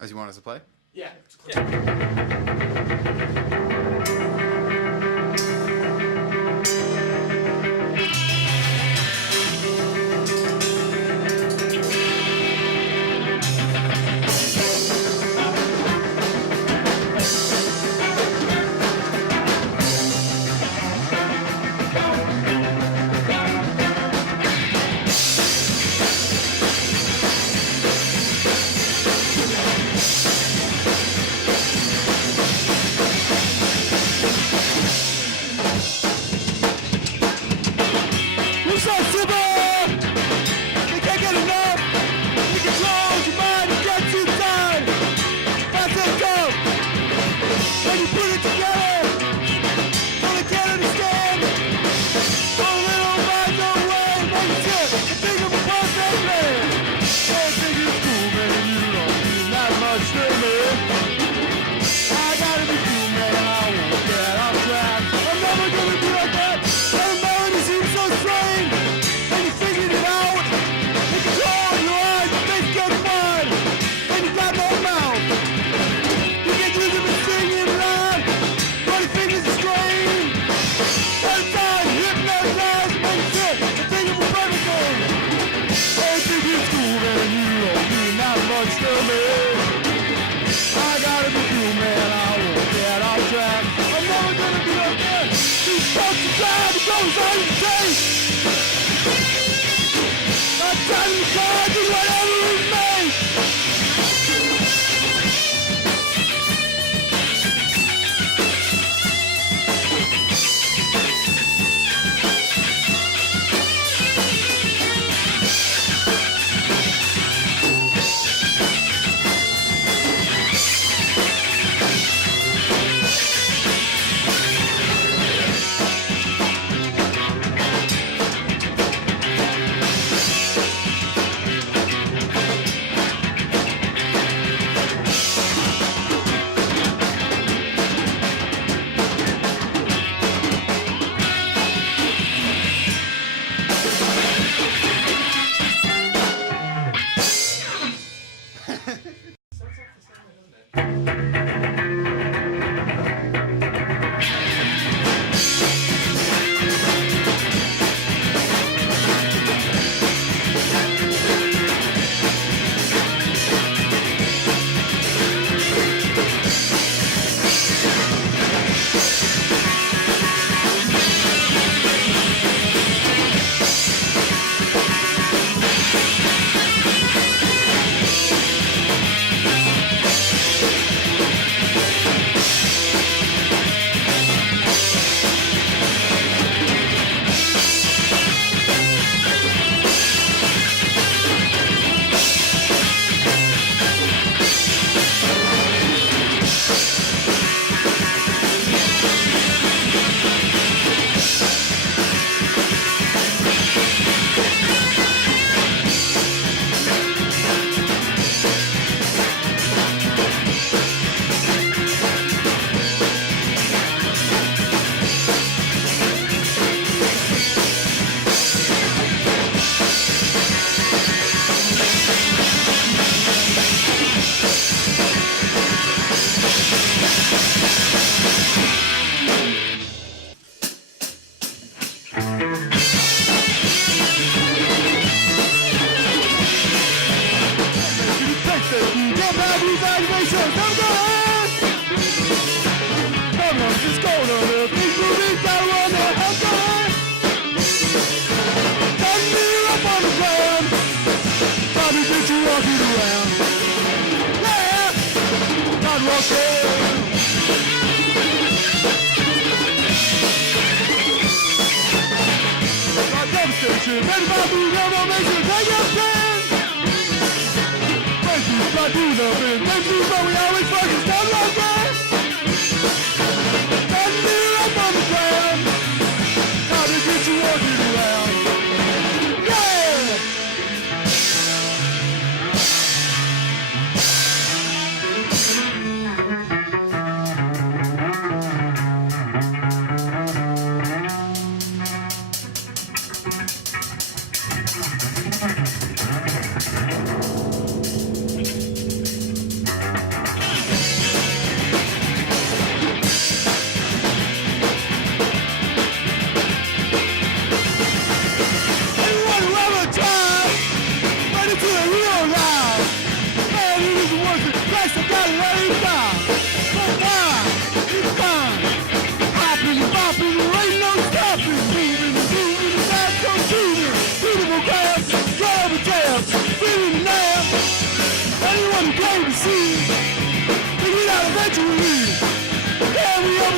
As you want us to play? Yeah.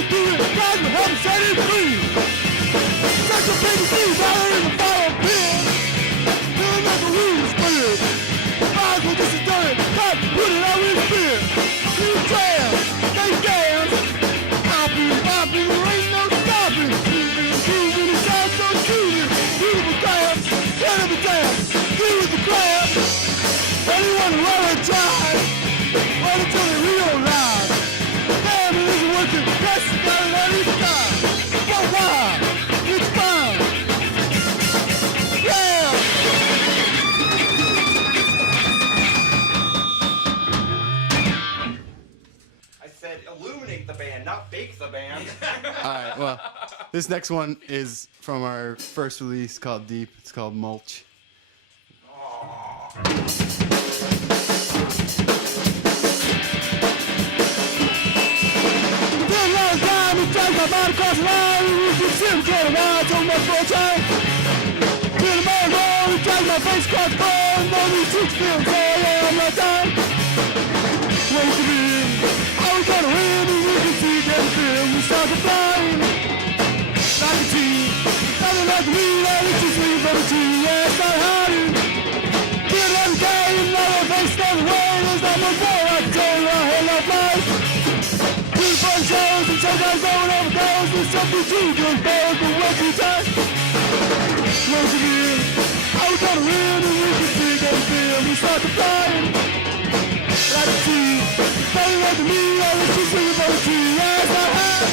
to do it, God will help set it free. Such a big thief out in the fire pit. Feeling like a weed spirit. Might as well just do it, God put it out with fear. You jam, they dance. Popping, there ain't no stopping. Moving, it sounds so choosing. Beautiful dance, beautiful dance. Beautiful crap. Anyone who ever tried, well, until they realize. Damn, it isn't working. Yes, you got it every time. But why? It's fun. Yeah. I said illuminate the band, not bake the band. All right, well, this next one is from our first release called Deep. It's called Mulch. Drive my body across the line, you can see him get a while, so much for a time. Feel the man roll, he drives my face across the floor, and all these chicks feel so yeah, I'm not done. Wait to be, are we gonna win, and you can see them feel, we start to flying. Like a team, nothing like me, like it's just leave from a tree, yeah, it's not hiding. Feel every day, another face, another way, there's not much more I can tell you, I hate life life. Fun shows and sometimes no one ever goes. There's something to just both but what you touch. Once again, I was gonna win and we can see that feel. We start to flying like a tree. Nothing like me, I was just singing for the tree. Yes, I have.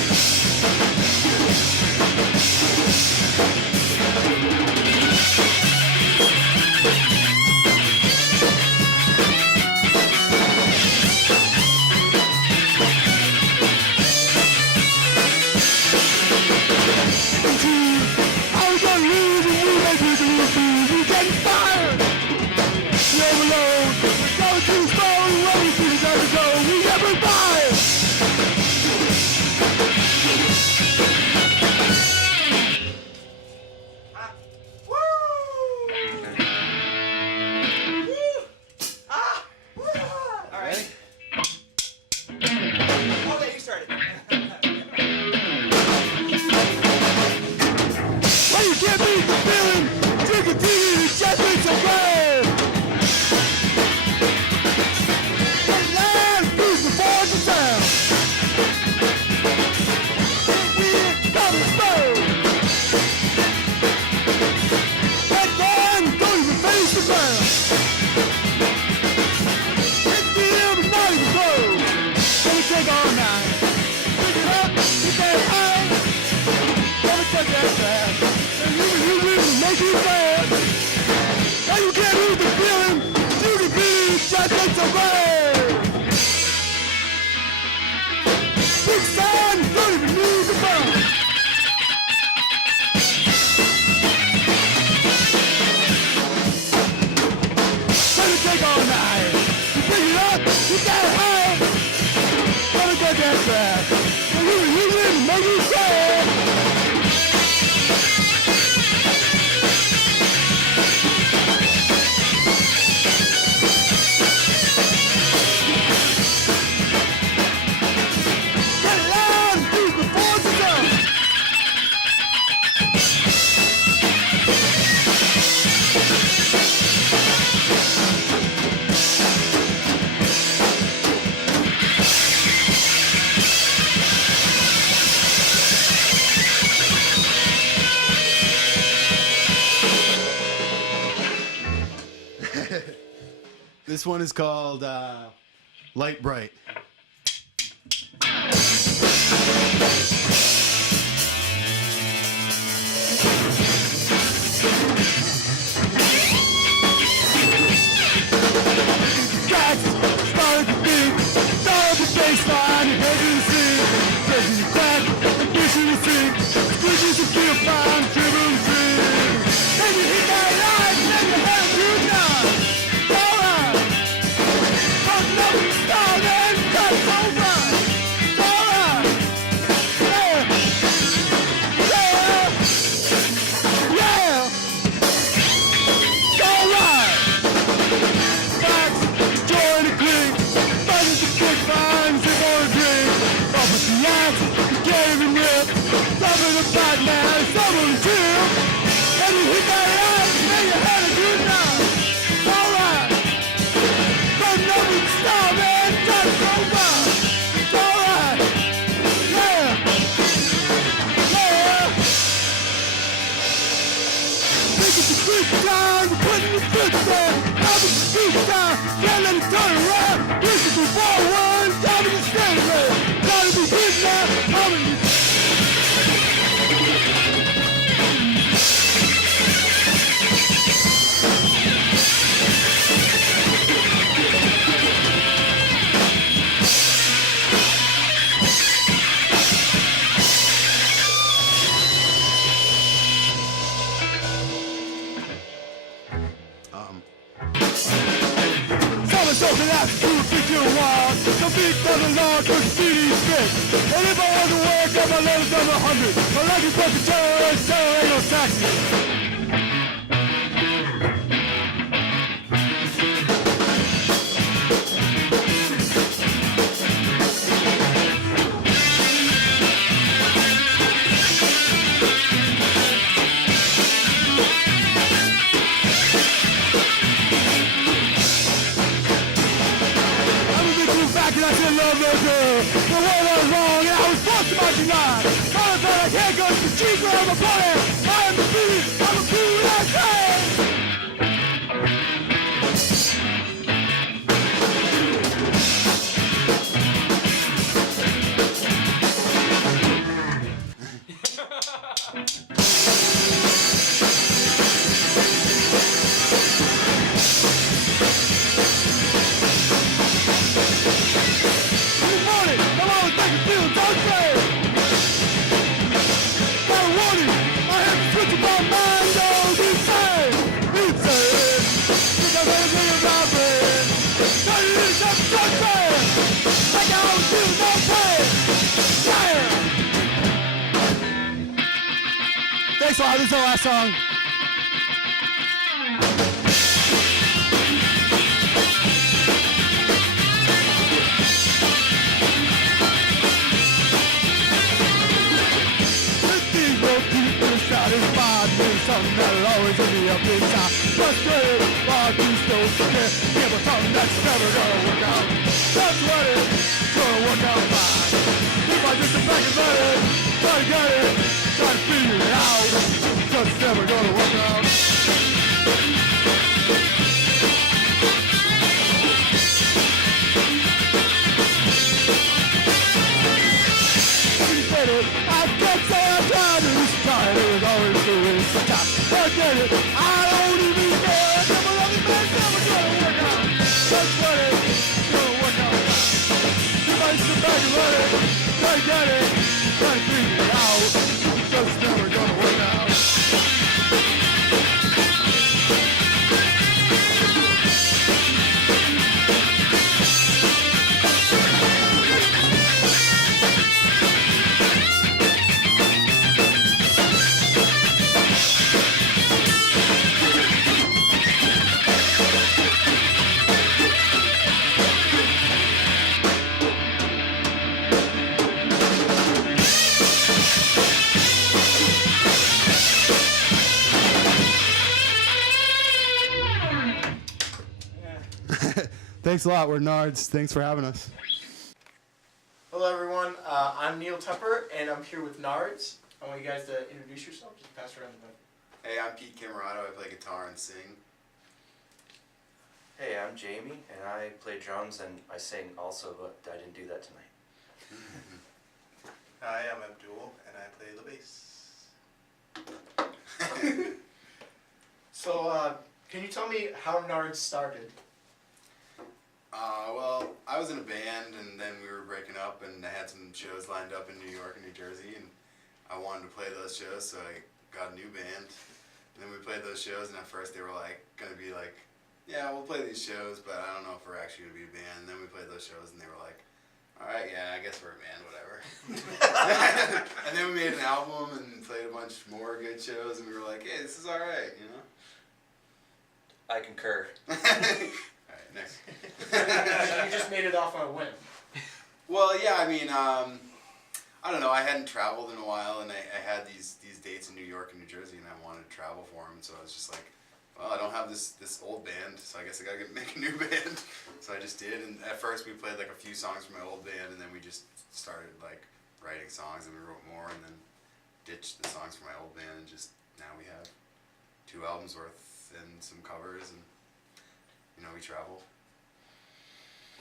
This one is called Light Bright. Started to think, started the baseline, you head to the sea. Pressing the crack, ambition to sink. Squeezes to feel fine, dribble the dream. Then you hit that line, then you have you done. Alright. Fuck nothing, start and cut over. Alright. Yeah. Yeah. Yeah. Alright. Facts, joy to cling. Fun to kick vines, if or a drink. Up with the axe. $8,000 for CD stick. And if I want to work, I'm a level number 100. My life is but the terrorist, ain't no taxes. I said love that girl. The world was wrong and I was forced to march in line. All I thought I can't go to the cheese where I'm a party. I am a fool, I'm a fool and I cry. Thanks a lot. This is our last song. Satisfied with something that'll always hit me up inside. Frustrated, while you still care. Give us something that's never gonna work out. That's what it's gonna work out fine. If I just sit back and let it, try to get it, try to figure it out, just never gonna work out. I can't say I'm tired of this time. It was always doing the top. Forget it. I don't even care. Never love you, man. Never gonna work out. That's what it's gonna work out. If I sit back and let it, try to get it, try to figure it out, just never gonna work out. Thanks a lot. We're GNäRDS. Thanks for having us. Hello, everyone. I'm Neil Tupper, and I'm here with GNäRDS. I want you guys to introduce yourself. Just pass around the mic. Hey, I'm Pete Camerato. I play guitar and sing. Hey, I'm Jamie, and I play drums and I sing also, but I didn't do that tonight. Hi, I'm Abdul, and I play the bass. So, can you tell me how GNäRDS started? Well, I was in a band, and then we were breaking up, and I had some shows lined up in New York and New Jersey, and I wanted to play those shows, so I got a new band. And then we played those shows, and at first they were like gonna be like, yeah, we'll play these shows, but I don't know if we're actually gonna be a band. And then we played those shows, and they were like, all right, yeah, I guess we're a band, whatever. And then we made an album and played a bunch more good shows, and we were like, hey, this is all right, you know. I concur. Alright, next. You just made it off on a whim. Well, yeah, I mean, I don't know, I hadn't traveled in a while, and I had these dates in New York and New Jersey, and I wanted to travel for them, so I was just like, well, I don't have this old band, so I guess I gotta make a new band. So I just did, and at first we played like a few songs from my old band, and then we just started like writing songs, and we wrote more, and then ditched the songs from my old band, and just now we have 2 albums worth and some covers, and you know, we travel.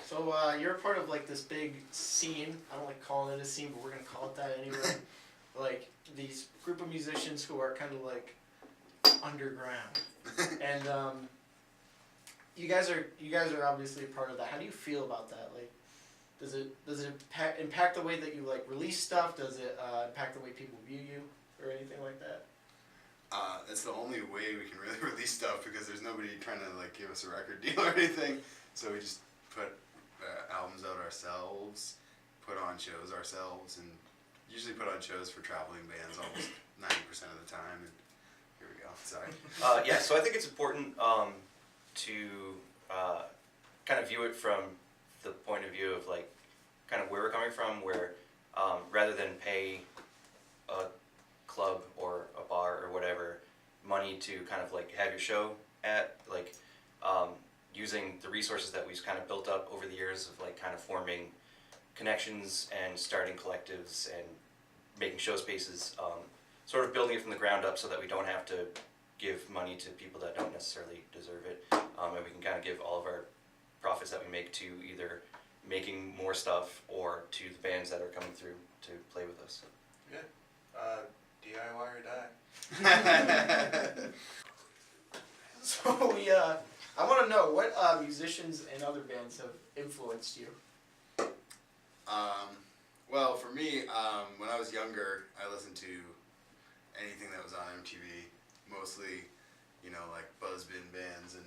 So, you're a part of like this big scene. I don't like calling it a scene, but we're gonna call it that anyway. Like these group of musicians who are kind of like underground, and you guys are obviously a part of that. How do you feel about that? Like, does it impact the way that you like release stuff? Does it impact the way people view you or anything like that? That's the only way we can really release stuff, because there's nobody trying to like give us a record deal or anything. So we just put albums out ourselves, put on shows ourselves, and usually put on shows for traveling bands almost 90% of the time. And here we go. Sorry. Yeah, so I think it's important to kind of view it from the point of view of like kind of where we're coming from, where rather than pay a club or a bar or whatever money to kind of like have your show at, like using the resources that we've kind of built up over the years of like kind of forming connections and starting collectives and making show spaces, sort of building it from the ground up so that we don't have to give money to people that don't necessarily deserve it, and we can kind of give all of our profits that we make to either making more stuff or to the bands that are coming through to play with us. Yeah. DIY or die. So I want to know what musicians and other bands have influenced you. Well, for me, when I was younger, I listened to anything that was on MTV, mostly, you know, like buzzbin bands and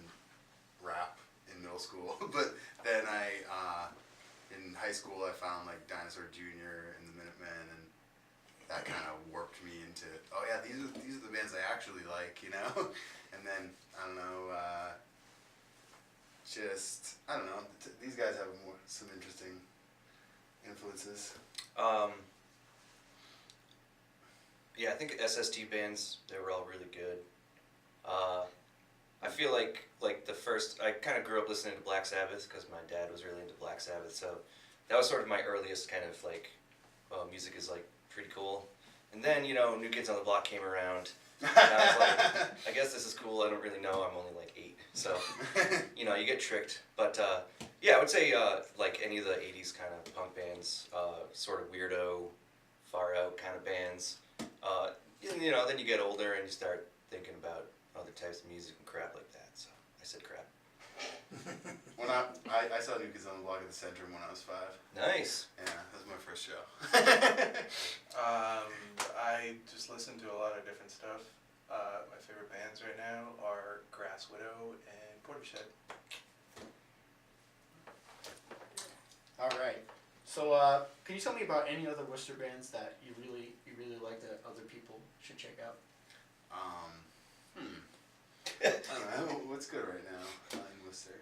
rap in middle school. But then in high school, I found like Dinosaur Jr. and the Minutemen, and that kind of warped me into, oh yeah, these are the bands I actually like, you know. And then I don't know, these guys have some interesting influences. Yeah, I think SST bands, they were all really good. I feel like the first, I kind of grew up listening to Black Sabbath because my dad was really into Black Sabbath, so that was sort of my earliest kind of like, oh, music is like pretty cool. And then, you know, New Kids on the Block came around, and I was like, I guess this is cool, I don't really know, I'm only like 8, so, you know, you get tricked. But yeah, I would say like any of the 80s kind of punk bands, sort of weirdo, far out kind of bands. You know, then you get older and you start thinking about other types of music and crap like that, so I said crap. When I saw New Kids on the Block at the Centrum when I was 5. Nice. Yeah, that was my first show. I just listen to a lot of different stuff. My favorite bands right now are Grass Widow and Portishead. All right. So can you tell me about any other Worcester bands that you really like that other people should check out? I don't know, what's good right now in Worcester?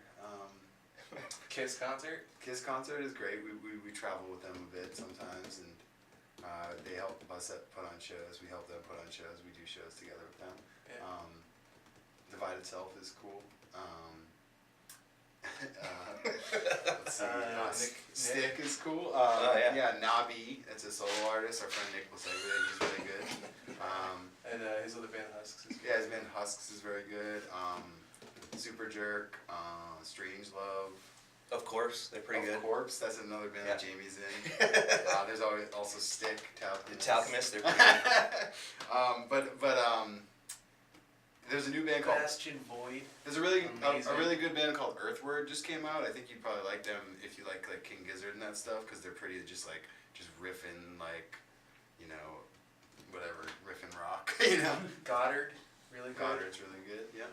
Kiss concert. Kiss Concert is great. We travel with them a bit sometimes, and they help us put on shows. We help them put on shows. We do shows together with them. Yeah. Divide Itself is cool. Let's see. Stick is cool. Yeah. Nabi, it's a solo artist. Our friend Nick Laseglia, he's really good. And his other band Husks is Yeah, his band Husks is very good. Super Jerk, Strange Love. Of course, they're pretty good. Corpse, that's another band that Jamie's in. There's always also Stick, The Talcumist. Talcumist, they're pretty good. But there's a new band called. Bastion Void. There's a really Amazing. a really good band called Earthward just came out. I think you'd probably like them if you like King Gizzard and that stuff, because they're pretty just riffing, like, you know, whatever, riffing rock. You know. Goddard. Really good. Goddard's really good. Yeah.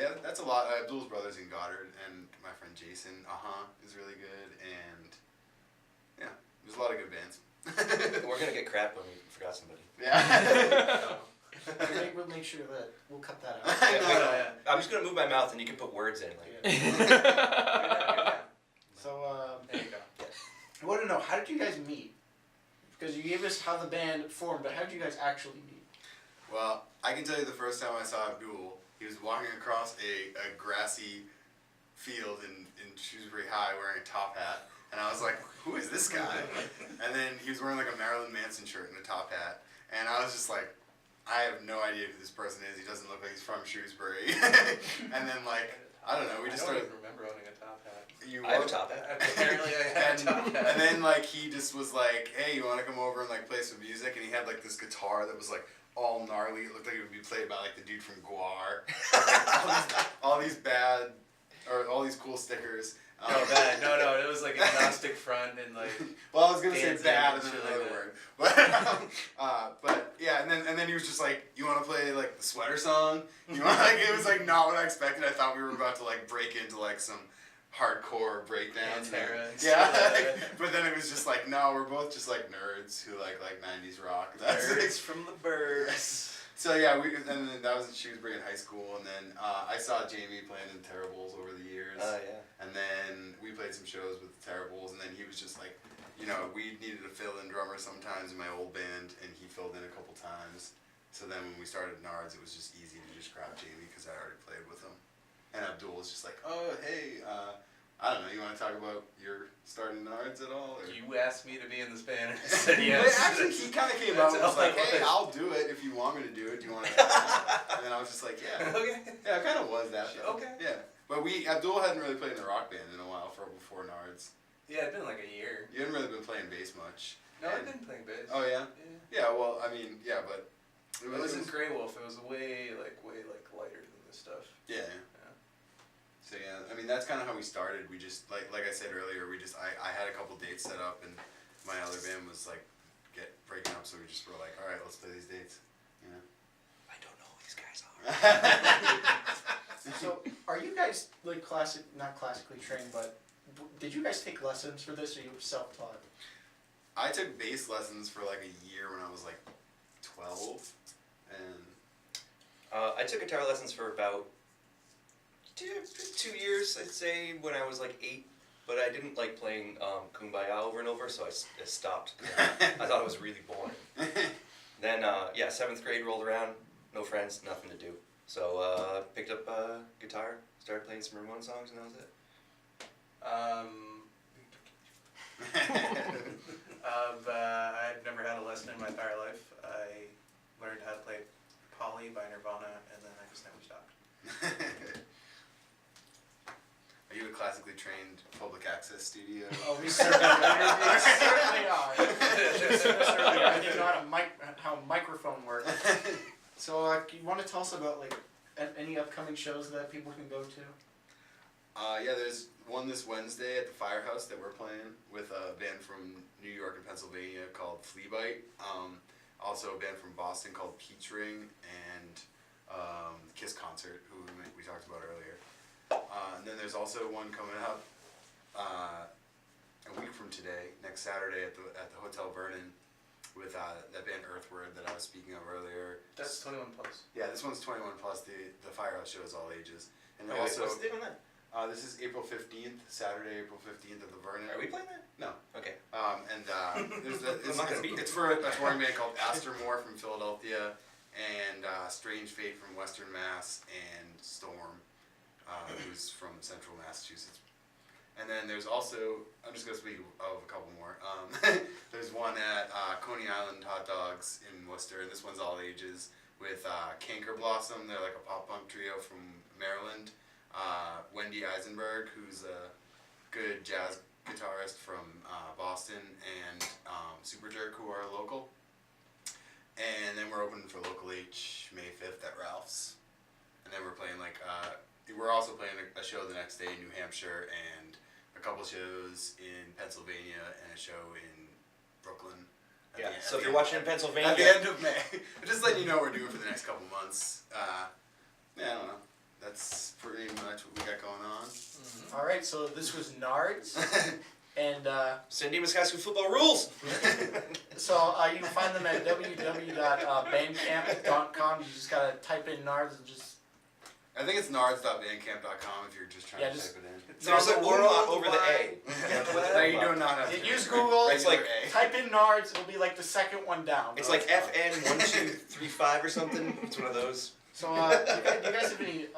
Yeah, that's a lot. Abdul's brothers in Goddard, and my friend Jason, is really good, and yeah, there's a lot of good bands. We're gonna get crap when we forgot somebody. Yeah. We'll make sure that we'll cut that I out. know. I'm just gonna move my mouth and you can put words in. Like, So There you go. I want to know, how did you guys meet? Because you gave us how the band formed, but how did you guys actually meet? Well, I can tell you the first time I saw Abdul, he was walking across a grassy field in Shrewsbury High wearing a top hat, and I was like, who is this guy? And then he was wearing like a Marilyn Manson shirt and a top hat, and I was just like, I have no idea who this person is. He doesn't look like he's from Shrewsbury. And then, like, I don't know, we just I don't started. even remember owning a top hat. I have a top hat. Apparently I had a top hat. And then, like, he just was like, hey, you want to come over and, like, play some music? And he had, like, this guitar that was, like, all gnarly. It looked like it would be played by, like, the dude from Guar. all these cool stickers. No, bad. No, it was like agnostic front and like. Well, I was gonna say dancing bad and and then shit another like word, but yeah, and then he was just like, you want to play like the Sweater Song? You want, like, it was like not what I expected. I thought we were about to like break into like some hardcore breakdowns. Pantera and Yeah, stuff. but then it was just like, no, we're both just like nerds who like 90s rock. That's Nerds from the Burbs. So yeah, and then that was she was in high school, and then I saw Jamie playing in Terribles over the years. Oh yeah. And then we played some shows with the Terribles, and then he was just like, you know, we needed a fill-in drummer sometimes in my old band, and he filled in a couple times. So then when we started NARDS, it was just easy to just grab Jamie because I already played with him. And Abdul was just like, oh, hey, I don't know, you want to talk about your starting NARDS at all? Or? You asked me to be in this band, and I said But yes. actually, he kind of came out and was That's all like, it hey, was. I'll do it if you want me to do it. Do you want to? And then I was just like, yeah. Okay. Yeah, it kind of was that. Though. Okay. Yeah. But Abdul hadn't really played in a rock band in a while before NARDS. Yeah, it's been like a year. You hadn't really been playing bass much. No, I've And- been playing bass. Oh, yeah? Yeah. Yeah, well, I mean, yeah, but... It was in Grey Wolf. It was way lighter than this stuff. Yeah. So yeah, I mean that's kind of how we started. We just like I said earlier, I had a couple dates set up, and my other band was like breaking up, so we just were like, all right, let's play these dates. You know. I don't know who these guys are. So, are you guys like not classically trained, but did you guys take lessons for this, or you were self-taught? I took bass lessons for like a year when I was like 12, and I took guitar lessons for about 2 years, I'd say, when I was like 8. But I didn't like playing Kumbaya over and over, so I stopped. I thought it was really boring. Then, 7th grade rolled around, no friends, nothing to do. So picked up guitar, started playing some Ramones songs, and that was it. I'd never had a lesson in my entire life. I learned how to play Polly by Nirvana, and then I just never stopped. Are you a classically trained public access studio? Oh, we certainly are. We certainly are. I didn't know how a microphone works. So, you want to tell us about like any upcoming shows that people can go to? Yeah, there's one this Wednesday at the Firehouse that we're playing with a band from New York and Pennsylvania called Fleabite. Also a band from Boston called Peach Ring, and Kiss Concert, who we talked about earlier. And then there's also one coming up a week from today, next Saturday at the Hotel Vernon, with that band Earthward that I was speaking of earlier. That's 21 plus. Yeah, this one's 21 plus. The Firehouse show is all ages. And Wait, also, what's the date on that? this is April 15th, Saturday, April 15th at the Vernon. Are we playing that? No. Okay. It's for a touring band called Astormore from Philadelphia, and Strange Fate from Western Mass, and Storm, who's from Central Massachusetts. And then there's also, I'm just going to speak of a couple more. There's one at Coney Island Hot Dogs in Worcester, and this one's all ages, with Canker Blossom. They're like a pop-punk trio from Maryland. Wendy Eisenberg, who's a good jazz guitarist from Boston, and Superjerk, who are local. And then we're opening for Local H May 5th at Ralph's. And then we're playing we're also playing a show the next day in New Hampshire, and a couple shows in Pennsylvania, and a show in Brooklyn. Yeah, so if you're watching in Pennsylvania... At the end of May. Just letting you know what we're doing for the next couple months. Yeah, I don't know. That's pretty much what we got going on. Mm-hmm. All right, so this was NARDS, and Cindy, Wisconsin football rules! so you can find them at www.bandcamp.com. You just gotta type in NARDS and just... I think it's nards.bandcamp.com if you're just trying to type it in. There's a umlaut over the A. No, you do not have to. Use Google, It's like type in NARDS, it'll be like the second one down. It's like FN1235 or something. It's one of those. So, do you guys have any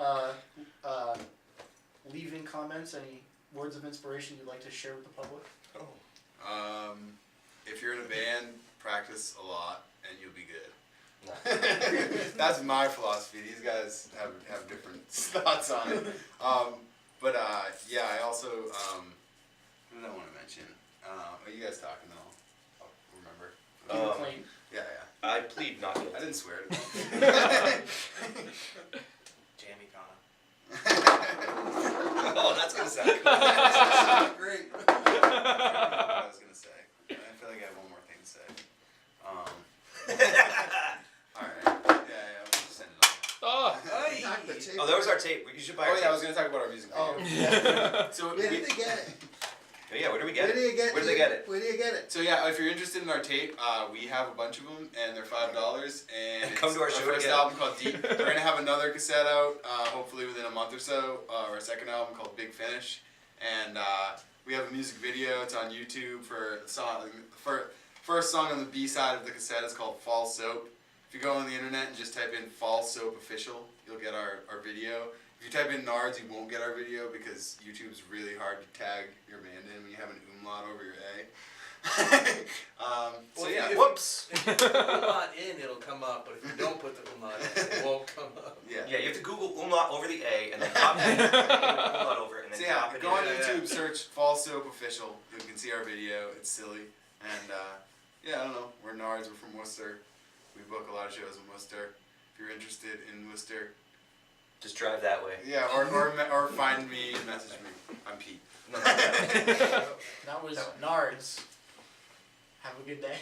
leave-in comments, any words of inspiration you'd like to share with the public? If you're in a band, practice a lot and you'll be good. That's my philosophy. These guys have different thoughts on it. Yeah, I also, what did I want to mention? Are you guys talking then I'll remember. Keep it clean. Yeah. I plead not guilty. I didn't swear to them. Jammy Ghana. Oh, that's gonna sound good. Great. I was gonna say. I feel like I have one more thing to say. Alright. Yeah, we'll just send it on. Oh, Hey. knock the tape Oh, that was our our tape. You should buy our Oh tape. yeah, I was gonna talk about our music video. Oh, yeah. So Where did they get it? Oh, yeah, where do we get Where it? do you get Where do they get it? Where do you get it? So yeah, if you're interested in our tape, we have a bunch of them, and they're $5. And Come it's to our show first again. album called Deep. We're gonna have another cassette out, hopefully within a month or so. Our second album called Big Finish, and we have a music video. It's on YouTube for the song. First song on the B side of the cassette is called Fall Soap. If you go on the internet and just type in Fall Soap Official, you'll get our video. If you type in NARDS, you won't get our video because YouTube's really hard to tag your band in when you have an umlaut over your A. So Well, yeah, if- Whoops. If you put the umlaut in, it'll come up, but if you don't put the umlaut in, it won't come up. yeah. Yeah, you have to Google umlaut over the A and then top it. Umlaut over it and then So yeah, top it. go on in. YouTube, search Fall Soap Official. You can see our video. It's silly, and yeah, I don't know. We're Nards. We're from Worcester. We book a lot of shows in Worcester. If you're interested in Worcester, Just drive that way. yeah, or find me and message me. I'm Pete. No, no, no. That was NARDS. Have a good day.